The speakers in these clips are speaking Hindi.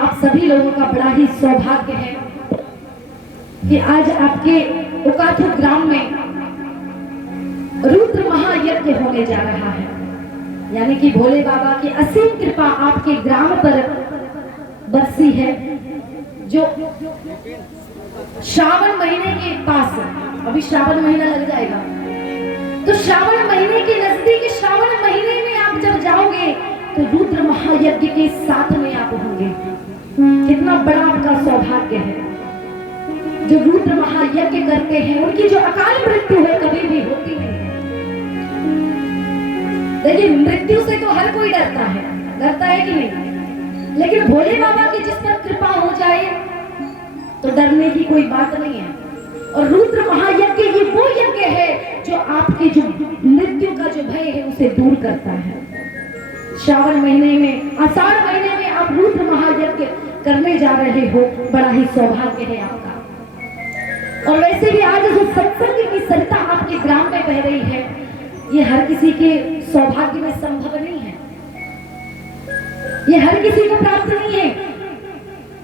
आप सभी लोगों का बड़ा ही सौभाग्य है कि आज आपके उकाथू ग्राम में रुद्र महायज्ञ होने जा रहा है। यानी कि भोले बाबा की असीम कृपा आपके ग्राम पर बरसी है। जो श्रावण महीने के पास, अभी श्रावण महीना लग जाएगा, तो श्रावण महीने के नजदीक श्रावण महीने में आप जब जाओगे तो रुद्र महायज्ञ के साथ में आप होंगे। कितना बड़ा आपका सौभाग्य है। जो रुद्र महायज्ञ करते हैं उनकी जो अकाल मृत्यु है कभी भी होती नहीं है। देखिए, मृत्यु से तो हर कोई डरता है कि नहीं? लेकिन भोले बाबा की जिस पर कृपा हो जाए तो डरने की कोई बात नहीं है। और रुद्र महायज्ञ ये वो यज्ञ है जो आपके जो मृत्यु का जो भय है उसे दूर करता है। श्रावण महीने में, आषाढ़ महीने में आप रुद्र महायज्ञ करने जा रहे हो, बड़ा ही सौभाग्य है आपका। और वैसे भी आज जो सत्संग की सरिता आपके ग्राम में बह रही है, ये हर किसी के सौभाग्य में संभव नहीं है, ये हर किसी को प्राप्त नहीं है।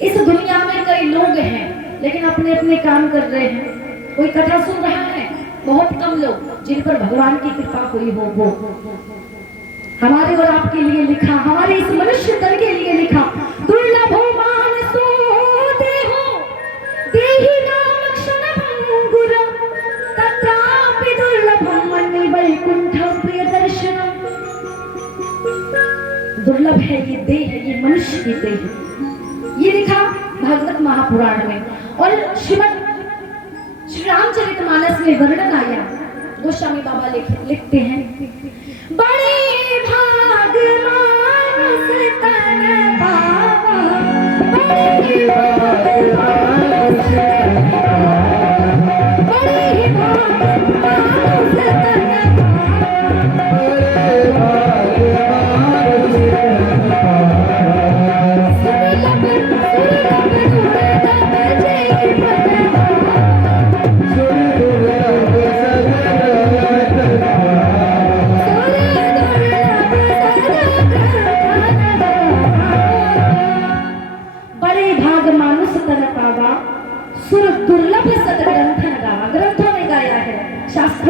इस दुनिया में कई लोग हैं लेकिन अपने अपने काम कर रहे हैं। कोई कथा सुन रहा है, बहुत कम लोग जिन पर भगवान की कृपा हुई हो वो हमारे और आपके लिए लिखा, हमारे इस मनुष्य तन के लिए लिखा। दुर्लभो मानसो देहो देहि नाम क्षणभंगुरं तत्रापि दुर्लभं मन्ये वैकुंठं प्रियदर्शनम्। दुर्लभ है ये देह, ये मनुष्य की देह, ये लिखा भागवत महापुराण में। और श्रीमद श्री रामचरितमानस में वर्णन आया, गोस्वामी बाबा लिखते हैं, बड़े भाग मानुष तन पावा, बड़े भाग मानुष तन पावा, बड़े भाग मानुष तन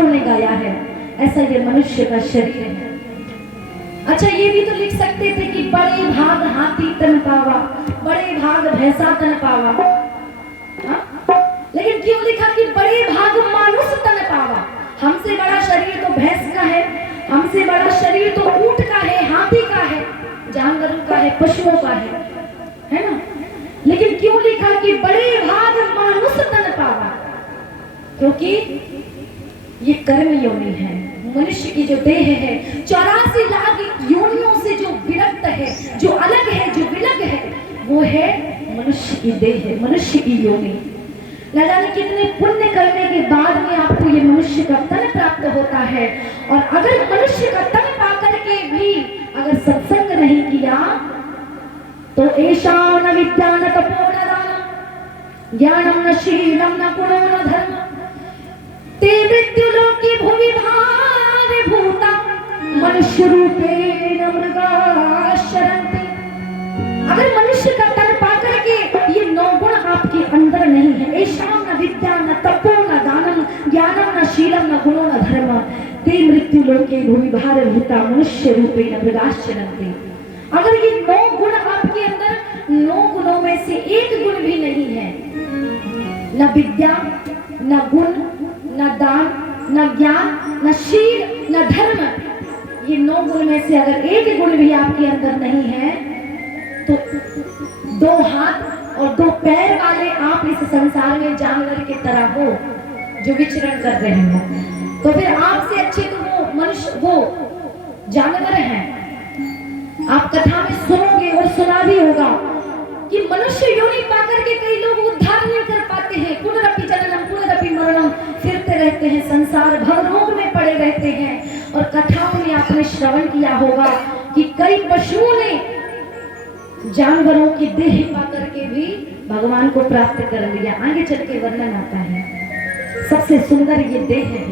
ने गाया है। ऐसा ये मनुष्य का शरीर है। अच्छा, ये भी तो लिख सकते थे कि बड़े भाग हाथी तन पावा, बड़े भाग भैंसा तन पावा, लेकिन क्यों लिखा कि बड़े भाग मानुष तन पावा? हमसे बड़ा शरीर तो भैंस का है, हमसे बड़ा शरीर तो ऊंट का है, हाथी का है, जानवरों का है, पशुओं का है ना? लेकिन क्यों लिखा कि बड़े भाग मानुष तन पावा? क्योंकि ये कर्म योनि है। मनुष्य की जो देह है 84 लाख योनियों से जो विरक्त है, जो अलग है, जो विलग है, वो है मनुष्य की देह, मनुष्य की योनि। न जाने कितने पुण्य करने के बाद में आपको ये मनुष्य का तन प्राप्त होता है। और अगर मनुष्य का तन पाकर के भी अगर सत्संग नहीं किया तो ऐशा न विद्या न तपो न दानम ज्ञानम न शीलम न गुणो न धर्म ते मृत्युलोके भुवि भारभूता मनुष्य रूपेण मृगाश्चरन्ति। अगर मनुष्य का तन पाकर के ये 9 गुण आपके अंदर नहीं है, ऐशाम न विद्या न तपो न दानम ज्ञानम न शीलम न गुणो न धर्म ते मृत्युलोके भुवि भारभूता मनुष्य रूपेण मृगाश्चरन्ति। अगर ये 9 गुण आपके अंदर, 9 गुणों में से एक गुण भी नहीं है, न विद्या न गुण न दान न ज्ञान न शील न धर्म, ये 9 गुण में से अगर एक गुण भी आपके अंदर नहीं है तो 2 हाथ और 2 पैर वाले आप इस संसार में जानवर की तरह हो जो विचरण कर रहे हो। तो फिर आपसे अच्छे तो वो मनुष्य, वो जानवर हैं। आप कथा में सुनोगे और सुना भी होगा कि मनुष्य योनि पाकर के कई लोग उद्धार नहीं कर पाते हैं। पुनरपि जननम पुनरपि मरणम, फिरते रहते हैं, संसार भव रोग में पड़े रहते हैं। और कथाओं में आपने श्रवण किया होगा कि कई पशुओं ने जानवरों की देह पाकर के भी भगवान को प्राप्त कर लिया। आगे चल के वर्णन आता है। सबसे सुंदर ये देह है।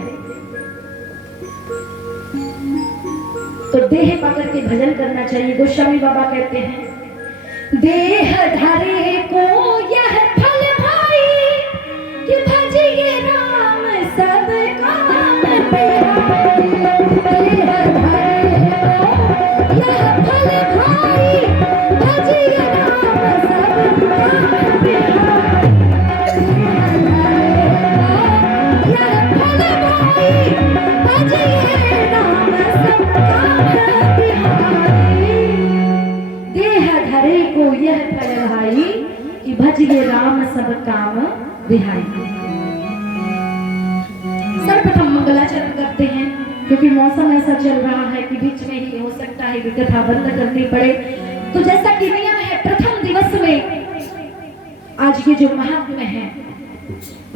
तो देह पाकर के भजन करना चाहिए। गोस्वामी बाबा कहते हैं देह धरे को यह फल भाई कि भजिए राम सब काम बिहारी। देह धरे को यह फल भाई भजिए राम सब काम बिहारी। यह फल भाई भजिए राम सब काम बिहारी। देह धरे को यह फल भाई कि भजिए राम सब काम बिहारी। सर्वप्रथम मंगलाचरण करते हैं, क्योंकि मौसम ऐसा चल रहा है कि बीच में ही हो सकता है कि कथा बंद करनी पड़े। तो जैसा कि नियम है, प्रथम दिवस में आज के जो महात्म्य है,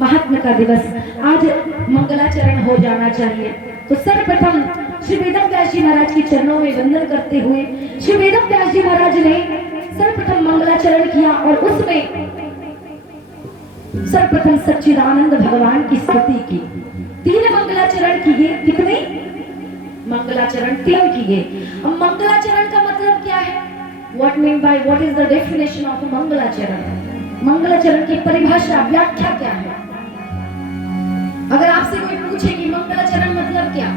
महात्म्य का दिवस, आज मंगलाचरण हो जाना चाहिए। तो सर्वप्रथम श्री वेदम व्यास जी महाराज के चरणों में वंदन करते हुए श्री वेदम व्यास जी महाराज ने सर्वप्रथम मंगलाचरण किया और उसमें सर्वप्रथम सच्चिदानंद भगवान की स्तुति की। 3 मंगलाचरण किए। कितने मंगलाचरण? 3 किए। अब मंगलाचरण का मतलब क्या है? what is the definition of मंगलाचरण? मंगलाचरण की परिभाषा, व्याख्या क्या है? अगर आपसे कोई पूछे कि मंगलाचरण मतलब क्या,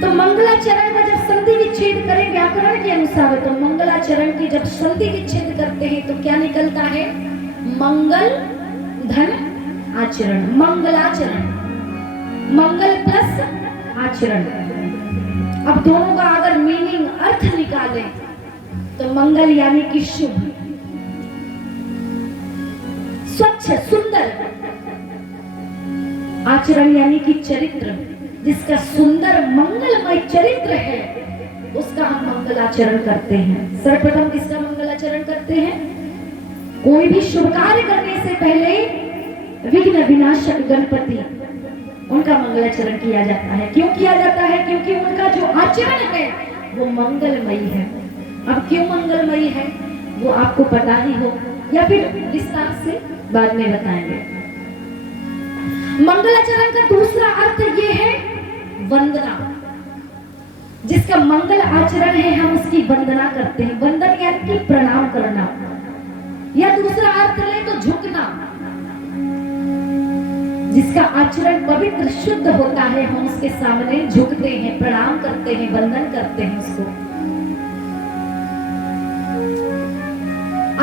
तो मंगलाचरण का जब संधि विच्छेद करें व्याकरण के अनुसार, तो मंगलाचरण की जब संधि विच्छेद करते हैं तो क्या निकलता है? मंगल धन आचरण, मंगलाचरण, मंगल प्लस आचरण। अब दोनों का अगर मीनिंग, अर्थ निकालें तो मंगल यानी कि शुभ, स्वच्छ, सुंदर, आचरण यानी कि चरित्र, जिसका सुंदर मंगलमय चरित्र है उसका हम मंगलाचरण करते हैं। सर्वप्रथम किसका मंगलाचरण करते हैं? कोई भी शुभ कार्य करने से पहले विघ्न विनाशक गणपति, उनका मंगलाचरण किया जाता है। क्यों किया जाता है? क्योंकि उनका जो आचरण है वो मंगलमयी है। अब क्यों मंगलमयी है वो आपको पता ही हो, या फिर विस्तार से बाद में बताएंगे। मंगलाचरण का दूसरा अर्थ ये है वंदना। जिसका मंगल आचरण है हम उसकी वंदना करते हैं। वंदन यानी कि प्रणाम करना, या दूसरा अर्थ ले तो झुकना। जिसका आचरण पवित्र शुद्ध होता है हम उसके सामने झुकते हैं, प्रणाम करते हैं, वंदन करते हैं उसको।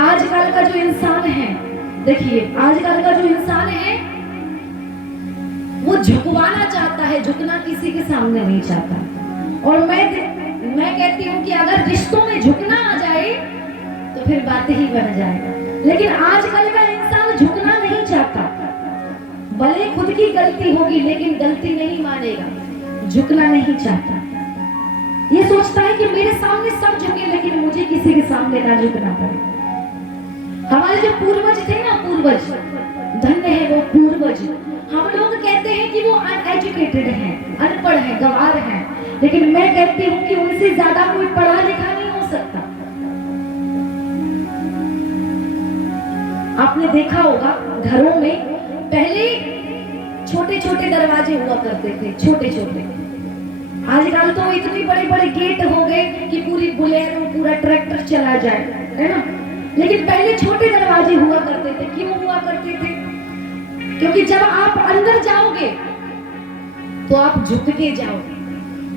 आजकल का जो इंसान है, देखिए आजकल का जो इंसान है वो झुकवाना चाहता है, झुकना किसी के सामने नहीं चाहता। और मैं कहती हूँ कि अगर रिश्तों में झुकना आ जाए तो फिर बात ही बन जाएगा। लेकिन आजकल का इंसान झुकना नहीं चाहता। भले खुद की गलती होगी लेकिन गलती नहीं मानेगा, झुकना नहीं चाहता। ये सोचता है कि मेरे सामने सब झुके लेकिन मुझे किसी के सामने ना झुकना पड़े। हमारे जो पूर्वज थे ना, पूर्वज, धन्य है वो पूर्वज। हम लोग कहते हैं कि वो अनएजुकेटेड हैं, अनपढ़ हैं, गंवार हैं, लेकिन मैं कहती हूँ कि उनसे ज्यादा कोई पढ़ा लिखा नहीं हो सकता। आपने देखा होगा घरों में पहले छोटे छोटे दरवाजे हुआ करते थे, छोटे छोटे। आजकल तो इतने बड़े बड़े गेट हो गए कि पूरी बुलेरो, पूरा ट्रैक्टर चला जाए, है ना। लेकिन पहले छोटे दरवाजे हुआ करते थे। क्यों हुआ करते थे? क्योंकि जब आप अंदर जाओगे तो आप झुक के जाओगे,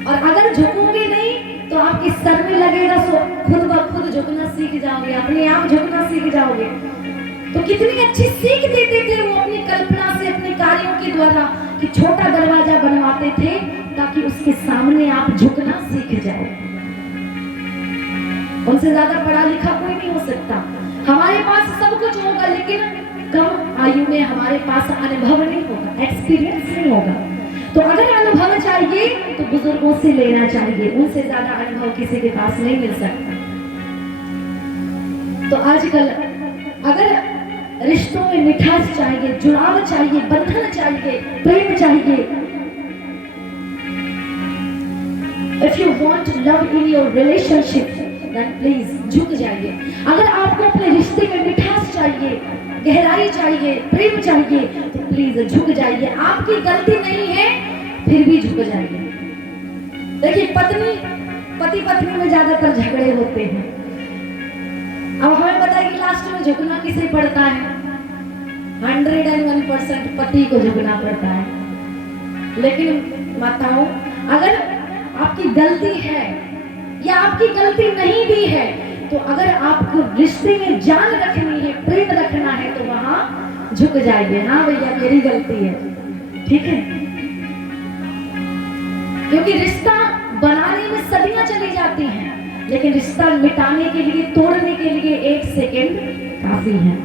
और अगर झुकोगे नहीं तो आपके सर में लगेगा, सो खुद ब खुद झुकना सीख जाओगे, अपने आप झुकना सीख जाओगे। तो कितनी अच्छी सीख देते थे वो अपनी कल्पना से, अपने कार्यों के द्वारा, कि छोटा दरवाजा बनवाते थे ताकि उसके सामने आप झुकना सीख जाओ। उनसे ज्यादा पढ़ा लिखा कोई नहीं हो सकता। हमारे पास सब कुछ होगा लेकिन कम आयु में हमारे पास अनुभव नहीं होगा, एक्सपीरियंस नहीं होगा। तो अगर अनुभव चाहिए तो बुजुर्गों से लेना चाहिए, उनसे ज्यादा अनुभव किसी के पास नहीं मिल सकता। तो आजकल अगर रिश्तों में मिठास चाहिए, जुड़ाव चाहिए, बंधन चाहिए, प्रेम चाहिए, if you want love in your relationship then please झुक जाइए। अगर आपको अपने रिश्ते में मिठास चाहिए, गहराई चाहिए, प्रेम चाहिए, तो प्लीज झुक जाइए। आपकी गलती नहीं है फिर भी झुक जाइए। देखिए पति पत्नी में ज्यादातर झगड़े होते हैं। अब हमें बताइए कि लास्ट में झुकना किसे पड़ता है? 101% पति को झुकना पड़ता है। लेकिन माताओं, अगर आपकी गलती है या आपकी गलती नहीं भी है, तो अगर आपको रिश्ते में जान रखनी है, प्रेम रखना है, तो वहां झुक जाइए। हाँ भैया मेरी गलती है, ठीक है? क्योंकि रिश्ता बनाने में सदियां चली जाती हैं, लेकिन रिश्ता मिटाने के लिए, तोड़ने के लिए 1 सेकेंड काफी है।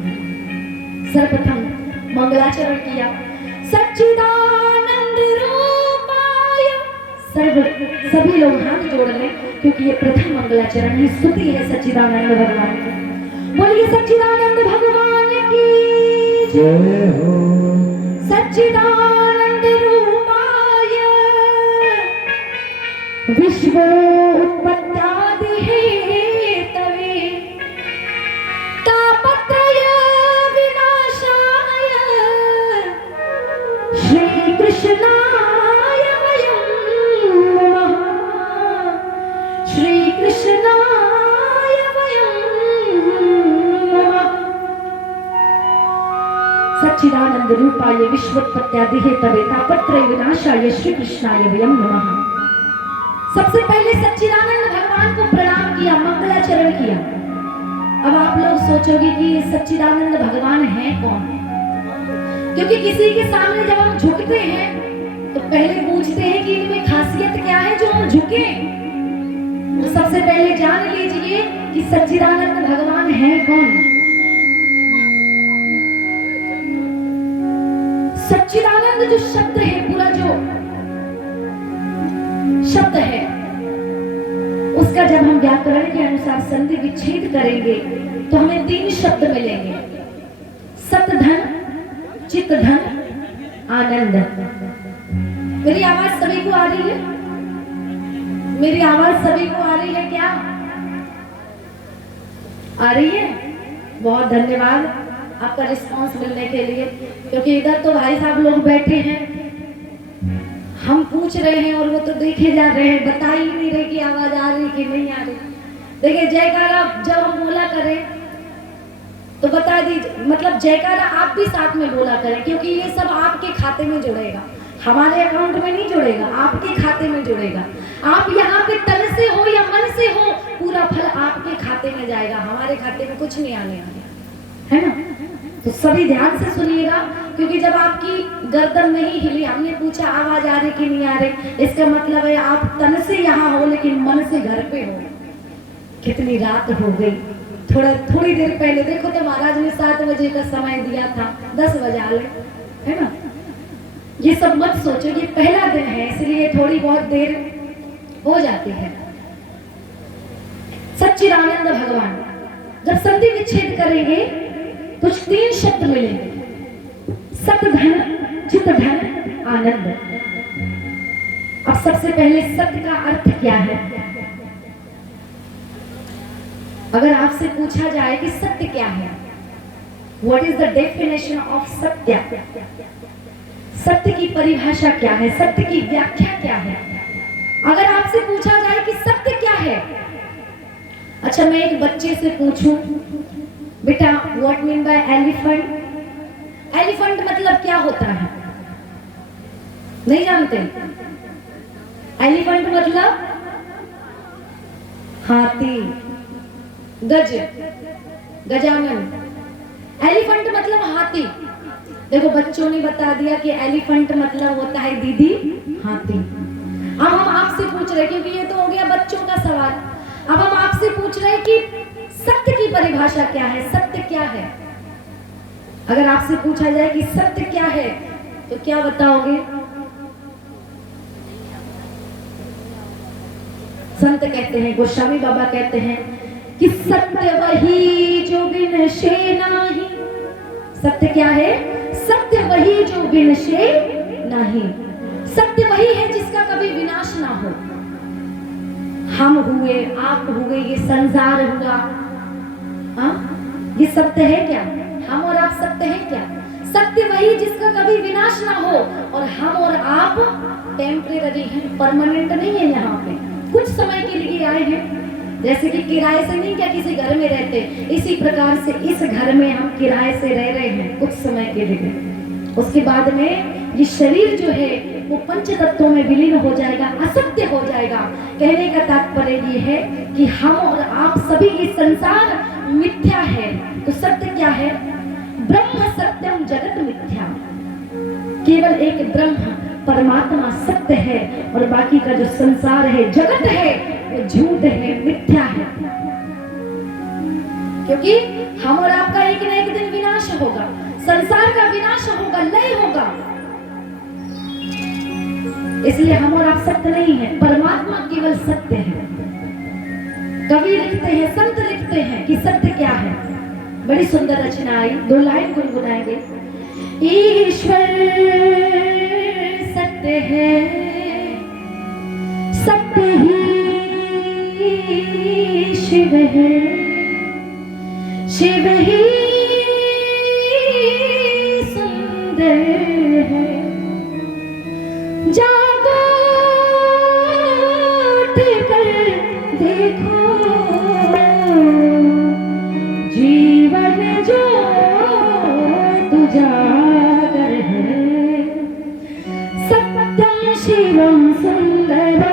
सर्वप्रथम मंगलाचरण किया। सच्चिदानंद रूपाय, सभी लोग हाथ जोड़ लें, क्योंकि ये प्रथम मंगलाचरण है, स्तुति है सच्चिदानंद भगवान की। बोलिए सच्चिदानंद भगवान की जय हो। सच्चिदानंद रूपाय विश्वोत्पत्त्यादि हेतवे तापत्रय विनाशाय श्री कृष्णाय वयं नमः। श्री कृष्णाय वयं नमः। सच्चिदानंद रूपाय विश्वोत्पत्त्यादि हेतवे तापत्रय विनाशाय श्री कृष्णाय वयं नमः। सबसे पहले सच्चिदानंद भगवान को प्रणाम किया, मंगलाचरण किया। अब आप लोग सोचोगे कि ये सच्चिदानंद भगवान है कौन? क्योंकि किसी के सामने जब हम झुकते हैं तो पहले पूछते हैं कि इनमें खासियत क्या है जो हम झुके। तो सबसे पहले जान लीजिए कि सच्चिदानंद भगवान है कौन। सच्चिदानंद जो शब्द है, पूरा जो शब्द है, उसका जब हम व्याकरण के अनुसार संधि विच्छेद करेंगे तो हमें 3 शब्द मिलेंगे। सत धन, चित धन, आनंद। मेरी आवाज सभी को आ रही है? मेरी आवाज सभी को आ रही है क्या? आ रही है? बहुत धन्यवाद आपका रिस्पांस मिलने के लिए, क्योंकि इधर तो भाई साहब लोग बैठे हैं, हम पूछ रहे हैं और वो तो देखे जा रहे हैं, बता ही नहीं रहे कि आवाज आ रही कि नहीं आ रही। देखिए, जयकारा जब हम बोला करें तो बता दीजिए, मतलब जयकारा आप भी साथ में बोला करें, क्योंकि ये सब आपके खाते में जुड़ेगा, हमारे अकाउंट में नहीं जुड़ेगा, आपके खाते में जुड़ेगा। आप यहाँ पे तन से हो या मन से हो, पूरा फल आपके खाते में जाएगा, हमारे खाते में कुछ नहीं आने वाला, है ना? तो सभी ध्यान से सुनिएगा, क्योंकि जब आपकी गर्दन नहीं हिली, हमने पूछा आवाज आ रही कि नहीं आ रही, इसका मतलब है आप तन से यहाँ हो लेकिन मन से घर पे हो। कितनी रात हो गई, थोड़ी देर पहले देखो तो महाराज ने 7 बजे का समय दिया था, 10 बजा ले, है ना? ये सब मत सोचो, ये पहला दिन है इसलिए थोड़ी बहुत देर हो जाती है। सच्चिदानंद भगवान जब संधि विच्छेद करेंगे कुछ 3 शब्द मिलेंगे, सत धन, चित धन, आनंद। अब सबसे पहले सत्य का अर्थ क्या है? अगर आपसे पूछा जाए कि सत्य क्या है, what is the definition of सत्य, सत्य की परिभाषा क्या है, सत्य की व्याख्या क्या है? अगर आपसे पूछा जाए कि सत्य क्या है, अच्छा मैं एक बच्चे से पूछूं, बेटा what mean by elephant? Elephant मतलब क्या होता है? नहीं जानते? एलिफेंट मतलब हाथी, गज, गजानन। एलिफेंट मतलब हाथी। देखो बच्चों ने बता दिया कि एलिफेंट मतलब होता है दीदी हाथी। अब हम आपसे पूछ रहे, क्योंकि ये तो हो गया बच्चों का सवाल, अब हम आपसे पूछ रहे कि सत्य की परिभाषा क्या है, सत्य क्या है? अगर आपसे पूछा जाए कि सत्य क्या है तो क्या बताओगे? संत कहते हैं, गोस्वामी बाबा कहते हैं कि सत्य वही जो विनशे नाही। सत्य क्या है? सत्य वही जो विनशे नहीं। सत्य वही है जिसका कभी विनाश ना हो। हम हुए, आप हुए, ये संसार हुआ, ये सत्य है क्या? हम और आप सत्य है क्या? सत्य वही जिसका कभी विनाश ना हो, और हम और आप टेम्परेरी हैं, परमानेंट नहीं है। यहाँ पे कुछ समय के लिए आए हैं, जैसे कि किराए से नहीं क्या किसी घर में रहते, इसी प्रकार से इस घर में हम किराए से रह रहे हैं कुछ समय के लिए। उसके बाद में ये शरीर जो है वो पंच तत्वों में विलीन हो जाएगा, असत्य हो जाएगा। कहने का तात्पर्य ये है कि हम और आप सभी इस संसार मिथ्या है। तो सत्य क्या है? ब्रह्म सत्यम जगत मिथ्या। केवल एक ब्रह्म परमात्मा सत्य है और बाकी का जो संसार है, जगत है, वो झूठ है, मिथ्या है। क्योंकि हम और आपका एक न एक दिन विनाश होगा, संसार का विनाश होगा, लय होगा। इसलिए हम और आप सत्य नहीं है, परमात्मा केवल सत्य है। कवि लिखते हैं, संत लिखते हैं कि सत्य क्या है। बड़ी सुंदर रचना आई, 2 लाइन गुनगुनाएंगे। ईश्वर सत्य है, सत्य ही शिव है, शिव ही सुंदर है। जागो उठकर देखो, जीवन जो तुझागर है। सत्यम शिवम सुंदरम